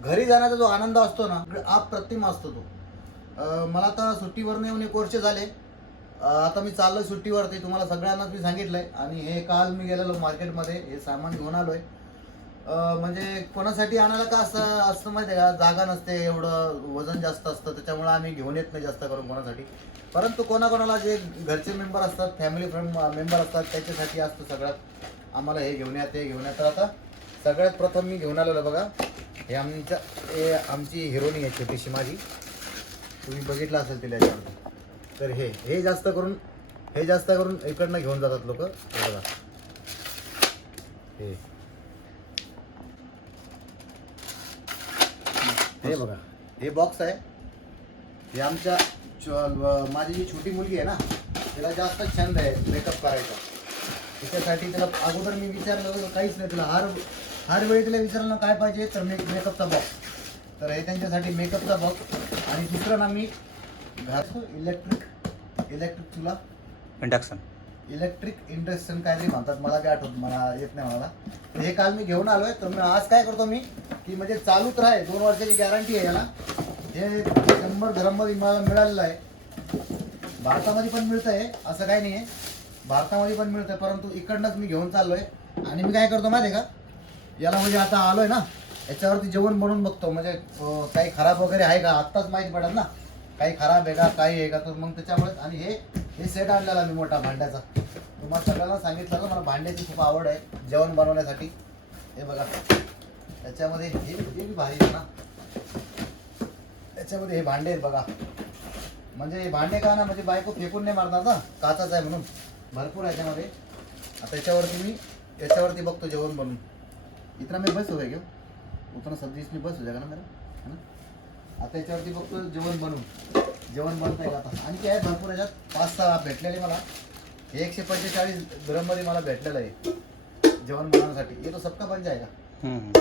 घरी जाण्याचा जो आनंद असतो ना म्हणजे अप्रतिम असतो तो. मला आता सुट्टीवर येऊन एक वर्ष झाले. आता मी चाललोय सुट्टीवरती तुम्हाला सगळ्यांनाच मी सांगितलंय. आणि हे काल मी गेलेलो मार्केटमध्ये हे सामान घेऊन आलोय. आहे म्हणजे कोणासाठी आणायला का असं असतं माहिती आहे का? जागा नसते एवढं वजन जास्त असतं त्याच्यामुळे आम्ही घेऊन येत नाही जास्त करून कोणासाठी. परंतु कोणाकोणाला जे घरचे मेंबर असतात फॅमिली फ्रेंड मेंबर असतात त्याच्यासाठी असतं सगळ्यात. आम्हाला हे घेऊन या ते घेऊन या. तर आता सगळ्यात प्रथम मी घेऊन आलेलो बघा. हे आमच्या हे आमची हिरोनी आहे छोटीशी माझी. तुम्ही बघितलं असेल तिला याच्यावर तर हे हे जास्त करून हे जास्त करून इकडनं घेऊन जातात लोक. बघा. हे. हे बघा. हे बॉक्स आहे. हे आमच्या माझी जी छोटी मुलगी आहे ना तिला जास्त छंद आहे मेकअप करायचा. त्याच्यासाठी तिला अगोदर मी विचारलं काहीच नाही तिला हार हर वेळी तिला विचारलं काय पाहिजे तर मेक मेकअपचा बॉक्स तर हे त्यांच्यासाठी मेकअपचा बॉक्स आणि दुसरं ना मी घालतो इलेक्ट्रिक इलेक्ट्रिक तुला. इंडक्शन इलेक्ट्रिक इंडक्शन काहीतरी म्हणतात मला काय आठवत मला येत नाही मला. तर हे काल मी घेऊन आलोय तर मी आज काय करतो मी की म्हणजे चालूच राहे दोन वर्षाची गॅरंटी आहे याला. हे शंभर ग्राममध्ये मला मिळालेलं आहे भारतामध्ये पण मिळतं आहे असं काही नाही आहे भारतामध्ये पण मिळतं परंतु इकडनंच मी घेऊन चाललोय. आणि मी काय करतो माहिती आहे का? याला म्हणजे आता आलोय ना याच्यावरती जेवण बनवून बघतो. म्हणजे काही खराब वगैरे आहे का? आत्ताच माहीत पडेल ना. काही खराब आहे का? काही आहे का? तर मग त्याच्यामुळे आणि हे हे सेट आणलेला मी मोठा भांड्याचा. तुम्हाला सगळ्यांना सांगितलं ना मला भांड्याची खूप आवड आहे जेवण बनवण्यासाठी. हे बघा. त्याच्यामध्ये हे हे बी भारी आहे ना. त्याच्यामध्ये हे भांडे आहेत बघा. म्हणजे हे भांडे का ना म्हणजे बायको फेकून नाही मारणार ना. काचाच आहे म्हणून. भरपूर आहे आता याच्यावरती मी याच्यावरती बघतो जेवण बनवून. इतना मी बस हो गया क्यों? उतना सब्जी इसमें बस हो जाएगा ना मेरा है ना? आता याच्यावरती बघतो जेवण बनवून जेवण बनत आहे का आता आणखी आहे भरपूर याच्यात पाच सहा भेटलेले मला। एकशे पंचेचाळीस ग्राममध्ये मला भेटलेलं आहे जेवण बनवण्यासाठी। हे तो सबका बन जाएगा। हम्म.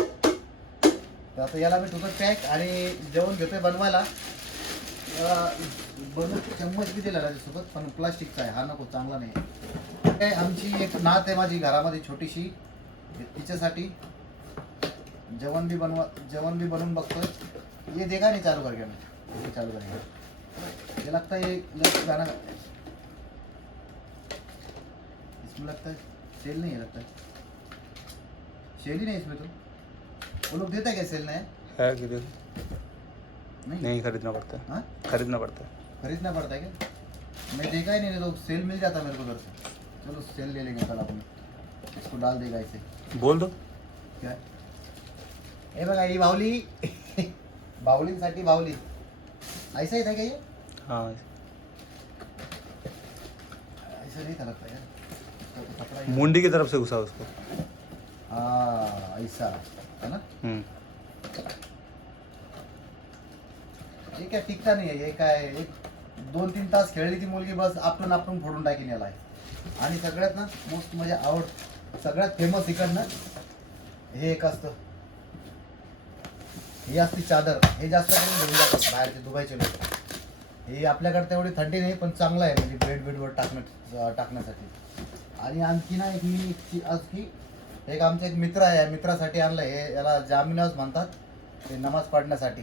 तर आता याला मी ठोकर पॅक आणि जेवण घेतोय बनवायला. याला बनवून चम्मच बी दिला त्याच्यासोबत पण प्लास्टिकचा आहे हा नको चांगला नाही. काय आमची एक नात आहे माझी घरामध्ये छोटीशी तिच्यासाठी. जेवण बी बनवा जेवण बी बनवून बघतोय ये देगा नहीं चालू करके मैं ये चालू करेंगे ये लगता है ये गाना इसमें लगता है सेल नहीं है लगता. है सेल ही नहीं इसमें तो. वो लोग देता है क्या सेल नहीं है कि देख नहीं. नहीं खरीदना पड़ता है. हाँ? खरीदना पड़ता है. खरीदना पड़ता है क्या? मैं देखा ही नहीं तो सेल मिल जाता मेरे को घर से. चलो सेल ले लेंगे कल अपन. इसको डाल देगा इसे. बोल दो. क्या? हे बघा ही बाहुली. बाहुलींसाठी बाहुली. ऐसा ही था क्या ये हाँ. ऐसा नहीं था तो ही- मुंडी की तरफ से घुसा उसको. हाँ ऐसा है ना? हम्म. हे काय टिकता नाही आहे. हे काय एक दोन तीन तास खेळली ती मुलगी बस आपटून आपटून फोडून टाकीन याला. आणि सगळ्यात ना मोस्ट म्हणजे आवड सगळ्यात फेमस इकडनं हे एक असतं. ही असती चादर. हे जास्त करून घेऊन जातात बाहेरचे दुबईचे लोक. हे आपल्याकडे तेवढी थंडी नाही पण चांगलं आहे म्हणजे बेड बेडवर टाकण्या टाकण्यासाठी. आणि आणखी ना एक मी आज की एक आमचा एक मित्र आहे या मित्रासाठी आणलं हे याला जामिनाज म्हणतात ते नमाज पाडण्यासाठी.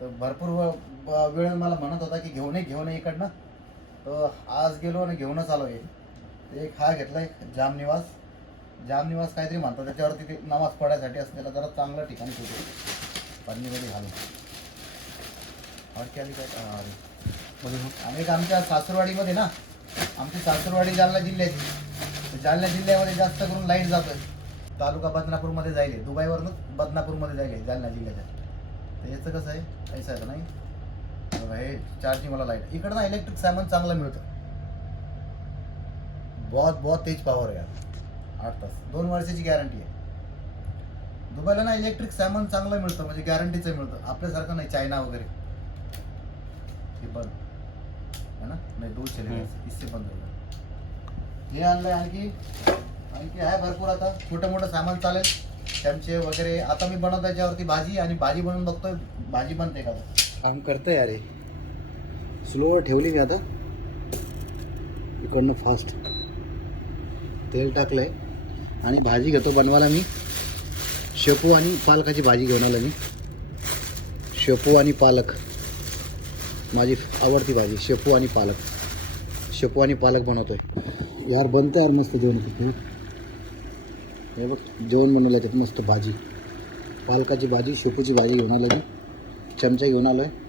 तर भरपूर व- वेळ मला म्हणत होता की घेऊन ये घेऊन ये इकडनं. तर आज गेलो आणि घेऊनच आलो हे एक हा घेतलाय जामनिवास. जामनिवास काहीतरी म्हणतात त्याच्यावरती ते नमाज पडायसाठी असलेला जरा चांगलं ठिकाण ठेवतो घालून आणखी आली काय आणि म्हणजे एक आमच्या सासरवाडीमध्ये ना आमची सासरवाडी जालना जिल्ह्याची. जालना जिल्ह्यामध्ये जास्त करून लाइट जातोय. तालुका बदनापूरमध्ये जाईल दुबईवरूनच बदनापूरमध्ये जाईल जालना जिल्ह्याच्या. तर याचं कसं आहे? ऐसा आहे नाही. बघा, हे चार्जिंग मला लाइट इकडं ना इलेक्ट्रिक सामान चांगलं मिळतं. बहुत बहुत तेज पॉवर आहे आठ तास. दोन वर्षाची गॅरंटी आहे. दुबईला ना इलेक्ट्रिक सामान चांगलं मिळतं म्हणजे गॅरंटीचं मिळतं. आपल्यासारखं नाही चायना वगैरे. हे बंद है ना? नाही दूर चले. इससे बंद होगा हे आणलंय आणखी. आणखी आहे भरपूर आता. छोटं मोठं सामान चालेल. चमचे वगैरे. आता मी बनवतो याच्यावरती भाजी आणि भाजी बनवून बघतोय. भाजी बनते का काम करतंय अरे. स्लो ठेवली मी आता. इकडनं फास्ट तेल टाकलंय. आणि भाजी घेतो बनवायला मी. शेपू आणि पालकाची भाजी घेऊन आलो मी. शेपू आणि पालक. माझी आवडती भाजी शेपू आणि पालक. शेपू आणि पालक बनवतोय. यार बनतं यार मस्त जेवण खूप हे? बघ जेवण बनवलं त्यात मस्त भाजी. पालकाची भाजी शेपूची भाजी घेऊन आलो मी. चमचा घेऊन आलो आहे